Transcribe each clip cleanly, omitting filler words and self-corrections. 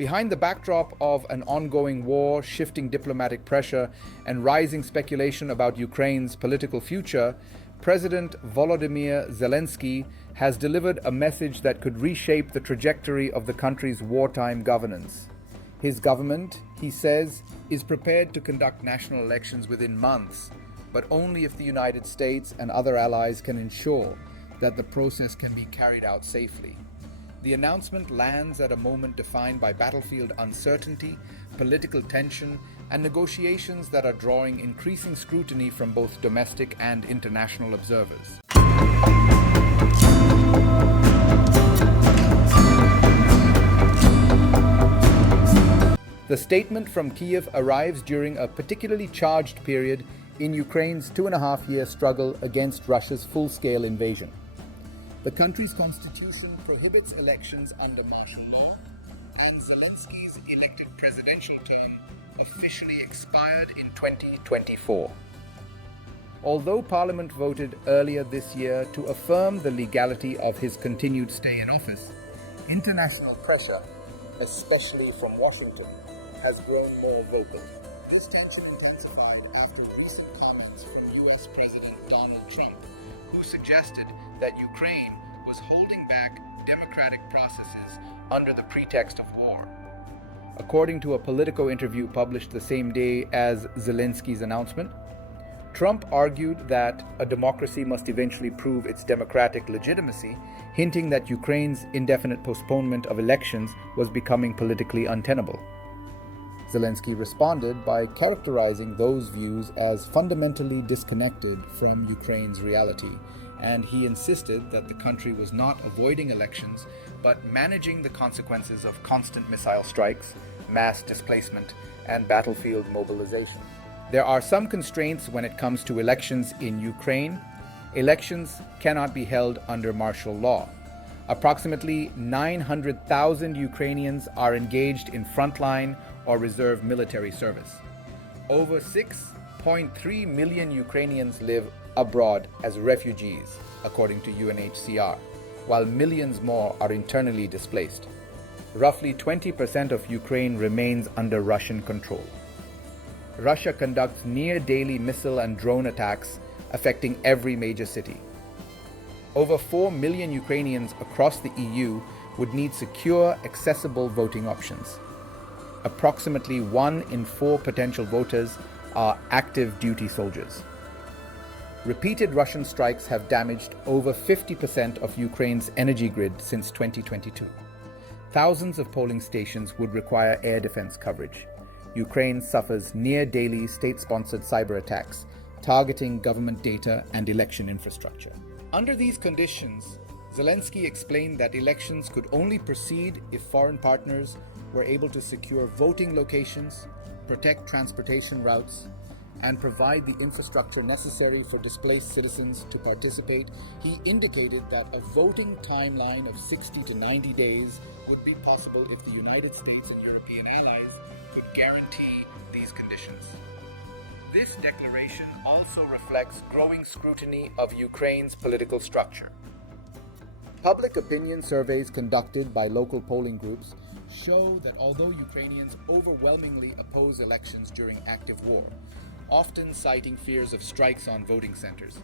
Behind the backdrop of an ongoing war, shifting diplomatic pressure, and rising speculation about Ukraine's political future, President Volodymyr Zelenskyy has delivered a message that could reshape the trajectory of the country's wartime governance. His government, he says, is prepared to conduct national elections within months, but only if the United States and other allies can ensure that the process can be carried out safely. The announcement lands at a moment defined by battlefield uncertainty, political tension, and negotiations that are drawing increasing scrutiny from both domestic and international observers. The statement from Kyiv arrives during a particularly charged period in Ukraine's 2.5-year struggle against Russia's full-scale invasion. The country's constitution prohibits elections under martial law, and Zelenskyy's elected presidential term officially expired in 2024. Although Parliament voted earlier this year to affirm the legality of his continued stay in office, international pressure, especially from Washington, has grown more vocal. This tension intensified after recent comments from US President Donald Trump, who suggested that Ukraine was holding back democratic processes under the pretext of war. According to a Politico interview published the same day as Zelenskyy's announcement, Trump argued that a democracy must eventually prove its democratic legitimacy, hinting that Ukraine's indefinite postponement of elections was becoming politically untenable. Zelenskyy responded by characterizing those views as fundamentally disconnected from Ukraine's reality, and he insisted that the country was not avoiding elections, but managing the consequences of constant missile strikes, mass displacement, and battlefield mobilization. There are some constraints when it comes to elections in Ukraine. Elections cannot be held under martial law. Approximately 900,000 Ukrainians are engaged in frontline or reserve military service. Over 6.3 million Ukrainians live abroad as refugees, according to UNHCR, while millions more are internally displaced. Roughly 20% of Ukraine remains under Russian control. Russia conducts near-daily missile and drone attacks affecting every major city. Over 4 million Ukrainians across the EU would need secure, accessible voting options. Approximately 1 in 4 potential voters are active duty soldiers. Repeated Russian strikes have damaged over 50% of Ukraine's energy grid since 2022. Thousands of polling stations would require air defense coverage. Ukraine suffers near-daily state-sponsored cyber attacks, targeting government data and election infrastructure. Under these conditions, Zelenskyy explained that elections could only proceed if foreign partners were able to secure voting locations, protect transportation routes, and provide the infrastructure necessary for displaced citizens to participate. He indicated that a voting timeline of 60 to 90 days would be possible if the United States and European allies could guarantee these conditions. This declaration also reflects growing scrutiny of Ukraine's political structure. Public opinion surveys conducted by local polling groups show that although Ukrainians overwhelmingly oppose elections during active war, often citing fears of strikes on voting centers,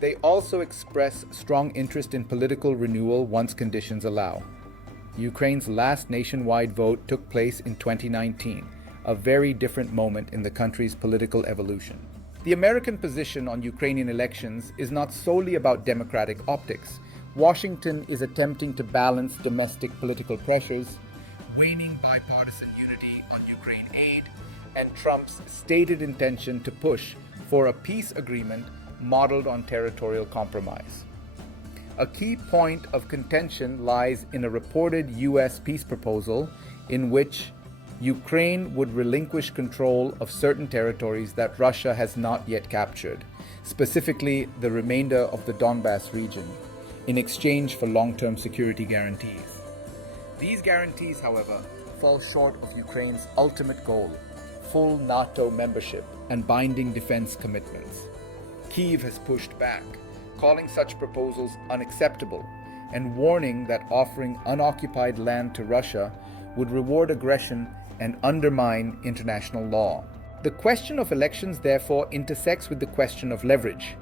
they also express strong interest in political renewal once conditions allow. Ukraine's last nationwide vote took place in 2019, a very different moment in the country's political evolution. The American position on Ukrainian elections is not solely about democratic optics. Washington is attempting to balance domestic political pressures, waning bipartisan unity on Ukraine aid, and Trump's stated intention to push for a peace agreement modeled on territorial compromise. A key point of contention lies in a reported U.S. peace proposal in which Ukraine would relinquish control of certain territories that Russia has not yet captured, specifically the remainder of the Donbas region, in exchange for long-term security guarantees. These guarantees, however, fall short of Ukraine's ultimate goal, full NATO membership and binding defense commitments. Kyiv has pushed back, calling such proposals unacceptable and warning that offering unoccupied land to Russia would reward aggression and undermine international law. The question of elections therefore intersects with the question of leverage.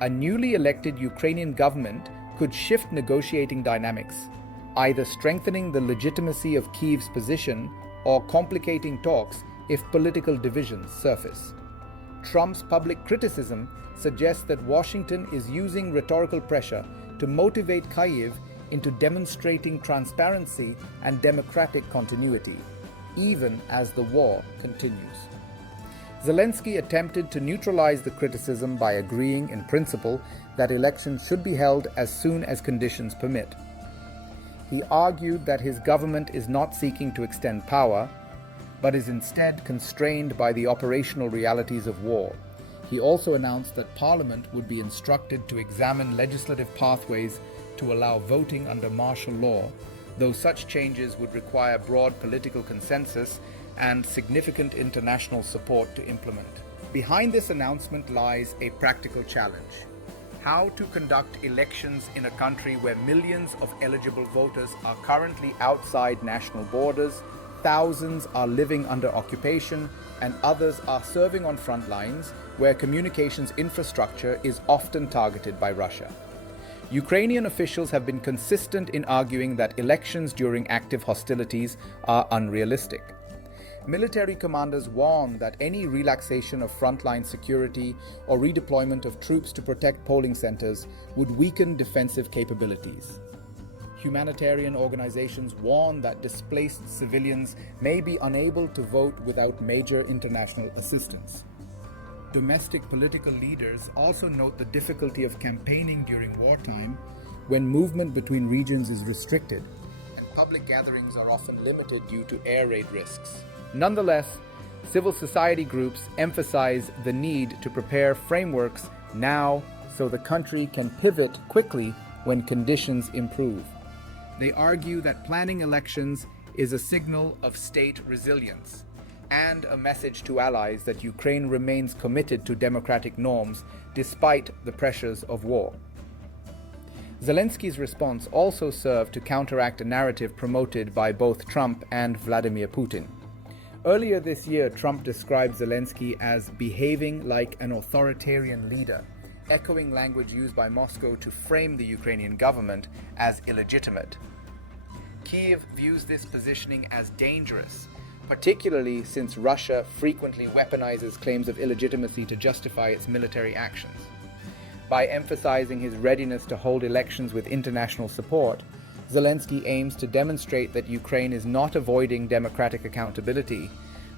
A newly elected Ukrainian government could shift negotiating dynamics, either strengthening the legitimacy of Kyiv's position or complicating talks if political divisions surface. Trump's public criticism suggests that Washington is using rhetorical pressure to motivate Kyiv into demonstrating transparency and democratic continuity, even as the war continues. Zelenskyy attempted to neutralize the criticism by agreeing in principle that elections should be held as soon as conditions permit. He argued that his government is not seeking to extend power, but is instead constrained by the operational realities of war. He also announced that Parliament would be instructed to examine legislative pathways to allow voting under martial law, though such changes would require broad political consensus and significant international support to implement. Behind this announcement lies a practical challenge: how to conduct elections in a country where millions of eligible voters are currently outside national borders, thousands are living under occupation, and others are serving on front lines where communications infrastructure is often targeted by Russia. Ukrainian officials have been consistent in arguing that elections during active hostilities are unrealistic. Military commanders warn that any relaxation of frontline security or redeployment of troops to protect polling centers would weaken defensive capabilities. Humanitarian organizations warn that displaced civilians may be unable to vote without major international assistance. Domestic political leaders also note the difficulty of campaigning during wartime when movement between regions is restricted and public gatherings are often limited due to air raid risks. Nonetheless, civil society groups emphasize the need to prepare frameworks now so the country can pivot quickly when conditions improve. They argue that planning elections is a signal of state resilience and a message to allies that Ukraine remains committed to democratic norms despite the pressures of war. Zelenskyy's response also served to counteract a narrative promoted by both Trump and Vladimir Putin. Earlier this year, Trump described Zelenskyy as behaving like an authoritarian leader, echoing language used by Moscow to frame the Ukrainian government as illegitimate. Kyiv views this positioning as dangerous, particularly since Russia frequently weaponizes claims of illegitimacy to justify its military actions. By emphasizing his readiness to hold elections with international support, Zelenskyy aims to demonstrate that Ukraine is not avoiding democratic accountability,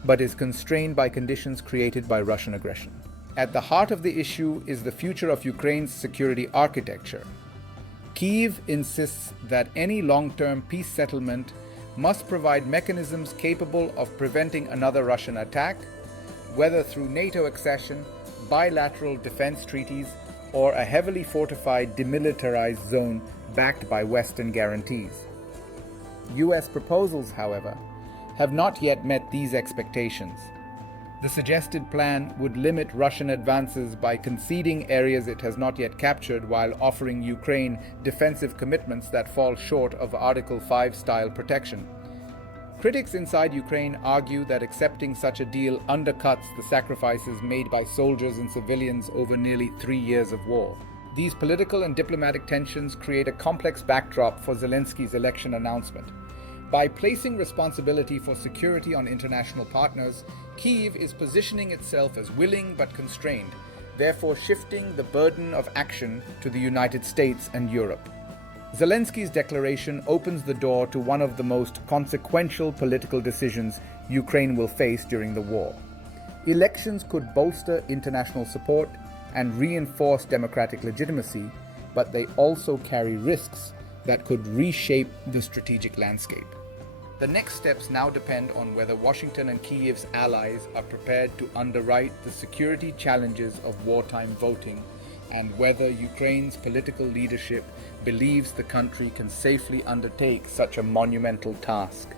but is constrained by conditions created by Russian aggression. At the heart of the issue is the future of Ukraine's security architecture. Kyiv insists that any long-term peace settlement must provide mechanisms capable of preventing another Russian attack, whether through NATO accession, bilateral defense treaties, or a heavily fortified demilitarized zone backed by Western guarantees. US proposals, however, have not yet met these expectations. The suggested plan would limit Russian advances by conceding areas it has not yet captured while offering Ukraine defensive commitments that fall short of Article 5-style protection. Critics inside Ukraine argue that accepting such a deal undercuts the sacrifices made by soldiers and civilians over nearly 3 years of war. These political and diplomatic tensions create a complex backdrop for Zelenskyy's election announcement. By placing responsibility for security on international partners, Kyiv is positioning itself as willing but constrained, therefore shifting the burden of action to the United States and Europe. Zelenskyy's declaration opens the door to one of the most consequential political decisions Ukraine will face during the war. Elections could bolster international support and reinforce democratic legitimacy, but they also carry risks that could reshape the strategic landscape. The next steps now depend on whether Washington and Kyiv's allies are prepared to underwrite the security challenges of wartime voting and whether Ukraine's political leadership believes the country can safely undertake such a monumental task.